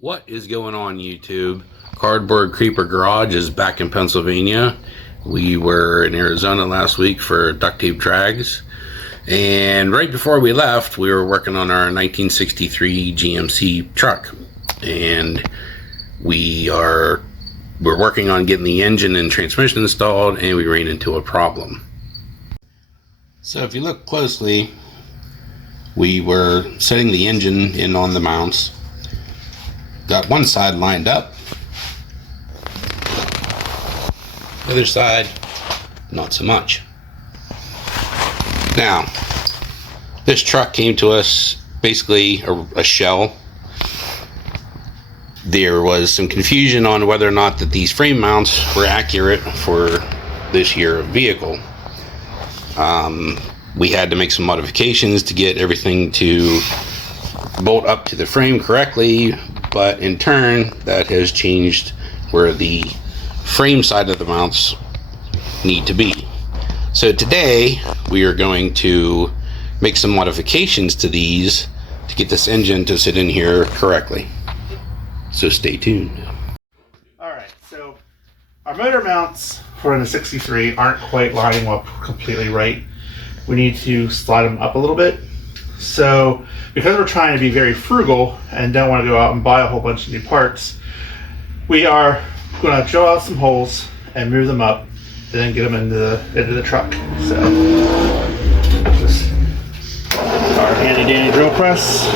What is going on, YouTube? Cardboard Creeper Garage is back in Pennsylvania. We were in Arizona last week for duct tape drags, and right before we left we were working on our 1963 GMC truck, and we're working on getting the engine and transmission installed, and we ran into a problem. So if you look closely, we were setting the engine in on the mounts. Got one side lined up, the other side not so much. Now, this truck came to us basically a shell. There was some confusion on whether or not that these frame mounts were accurate for this year vehicle. We had to make some modifications to get everything to bolt up to the frame correctly, but in turn that has changed where the frame side of the mounts need to be. So today we are going to make some modifications to these to get this engine to sit in here correctly. So stay tuned. Alright, so our motor mounts for the 63 aren't quite lining up completely right. We need to slide them up a little bit. So because we're trying to be very frugal and don't want to go out and buy a whole bunch of new parts, we are going to drill out some holes and move them up and then get them into the truck. So just our handy dandy drill press.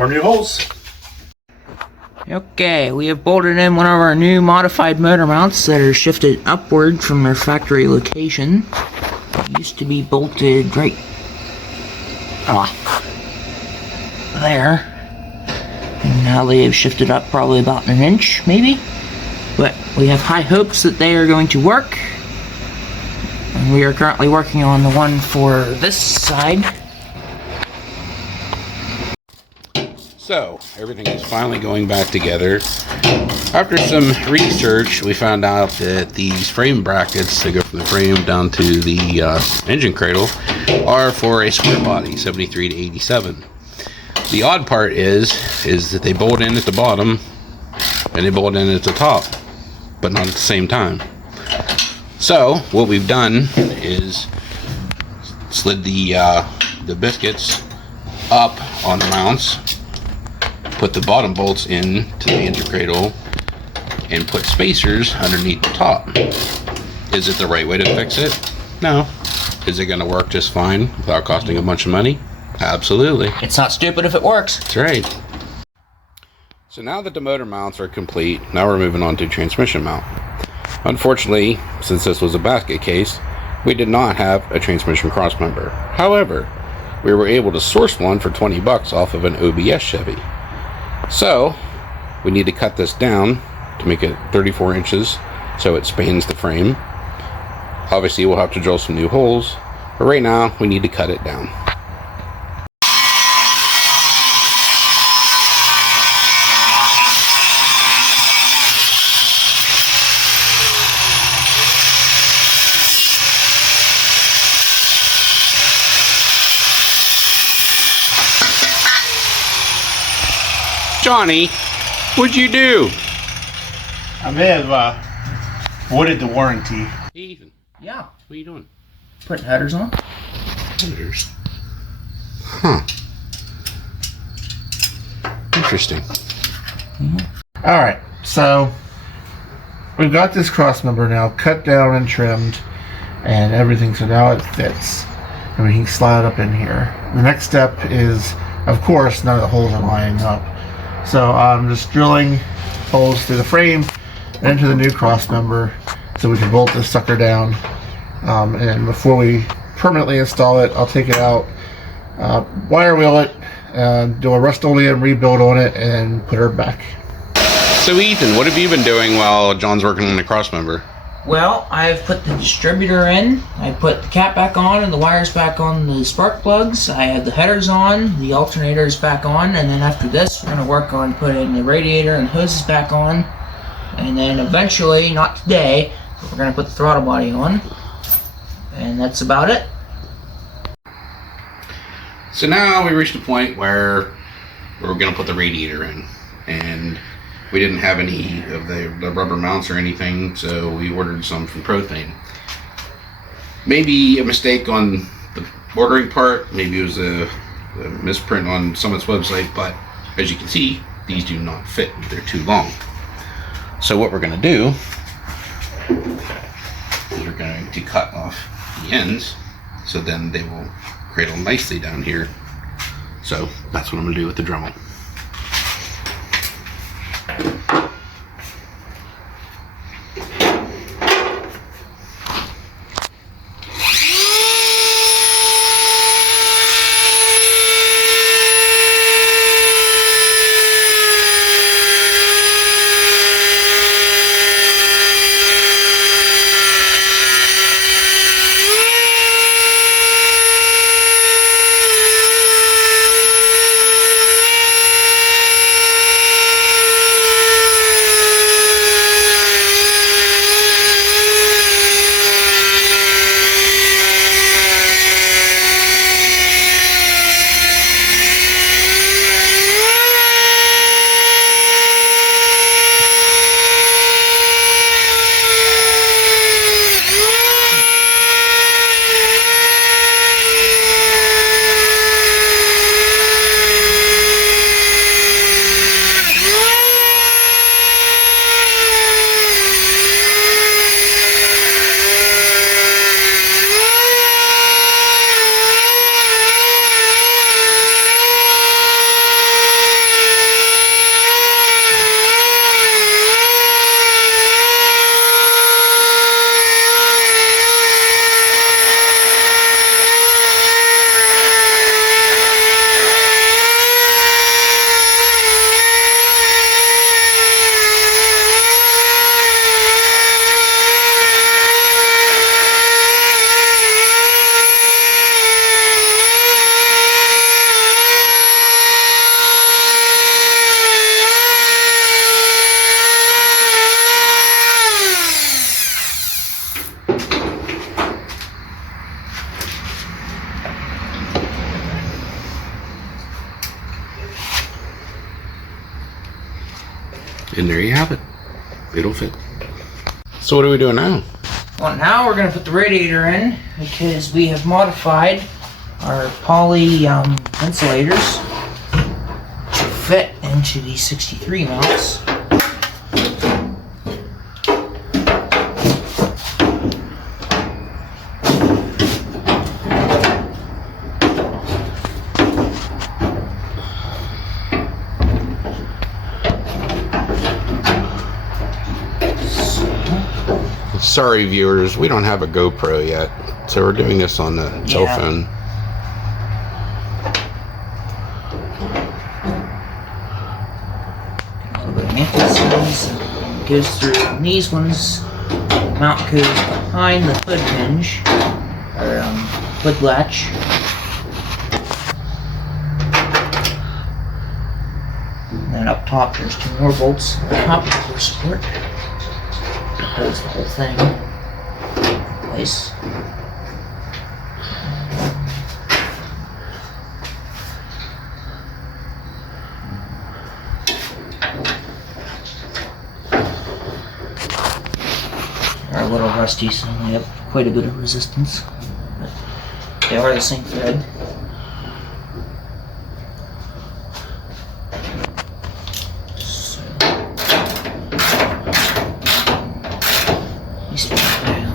4 new holes. Okay, we have bolted in one of our new modified motor mounts that are shifted upward from their factory location. It used to be bolted right there. And now they have shifted up probably about an inch, maybe. But we have high hopes that they are going to work. And we are currently working on the one for this side. So, everything is finally going back together. After some research, we found out that these frame brackets that go from the frame down to the engine cradle are for a square body, 73 to 87. The odd part is that they bolt in at the bottom and they bolt in at the top, but not at the same time. So, what we've done is slid the biscuits up on the mounts, put the bottom bolts in to the engine cradle, and put spacers underneath the top. Is it the right way to fix it? No. Is it going to work just fine without costing a bunch of money? Absolutely. It's not stupid if it works. That's right. So now that the motor mounts are complete, now we're moving on to transmission mount. Unfortunately, since this was a basket case, we did not have a transmission crossmember. However, we were able to source one for 20 bucks off of an OBS Chevy. So, we need to cut this down to make it 34 inches so it spans the frame. Obviously, we'll have to drill some new holes, but right now, we need to cut it down. Johnny, what'd you do? I may have voided the warranty. Hey, Ethan, Yeah. what are you doing? Putting headers on. Headers. Huh. Interesting. Alright, so we've got this cross member now cut down and trimmed and everything, so now it fits. And we can slide it up in here. The next step is, of course, none of the holes are lining up. So I'm just drilling holes through the frame and into the new cross member so we can bolt this sucker down. And before we permanently install it, I'll take it out, wire wheel it, do a Rust-Oleum rebuild on it, and put her back. So Ethan, what have you been doing while John's working on the cross member? Well, I've put the distributor in, I put the cap back on and the wires back on the spark plugs, I have the headers on, the alternators back on, and then after this we're going to work on putting the radiator and hoses back on, and then eventually, not today, but we're going to put the throttle body on, and that's about it. So now we reached a point where we're going to put the radiator in, and we didn't have any of the rubber mounts or anything, so we ordered some from Prothane. Maybe a mistake on the ordering part, maybe it was a misprint on Summit's website, but as you can see, these do not fit. They're too long. So what we're going to do is we're going to cut off the ends, so then they will cradle nicely down here. So that's what I'm going to do with the Dremel. And there you have it. It'll fit. So what are we doing now? Well, now we're going to put the radiator in because we have modified our poly insulators to fit into these 63 mounts. Sorry viewers, we don't have a GoPro yet, so we're doing this on the cell phone. Goes through these ones. Mount goes behind the hood hinge or hood latch. And then up top there's 2 more bolts on top of the core support. It holds the whole thing in place. They're a little rusty, so they have quite a bit of resistance. But they are the same thread. So, you spin it down.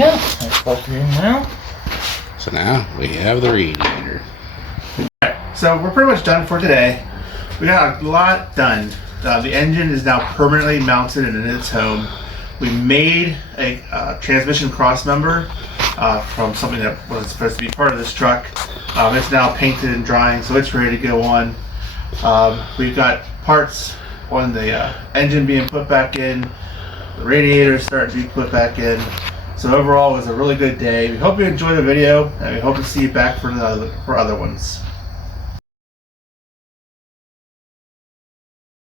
That's bolted in now. So now we have the radiator. So we're pretty much done for today. We got a lot done. The engine is now permanently mounted and in its home. We made a transmission cross member from something that was supposed to be part of this truck. It's now painted and drying, so it's ready to go on. We've got parts on the engine being put back in. The radiator is starting to be put back in. So overall, it was a really good day. We hope you enjoyed the video, and we hope to see you back for other ones.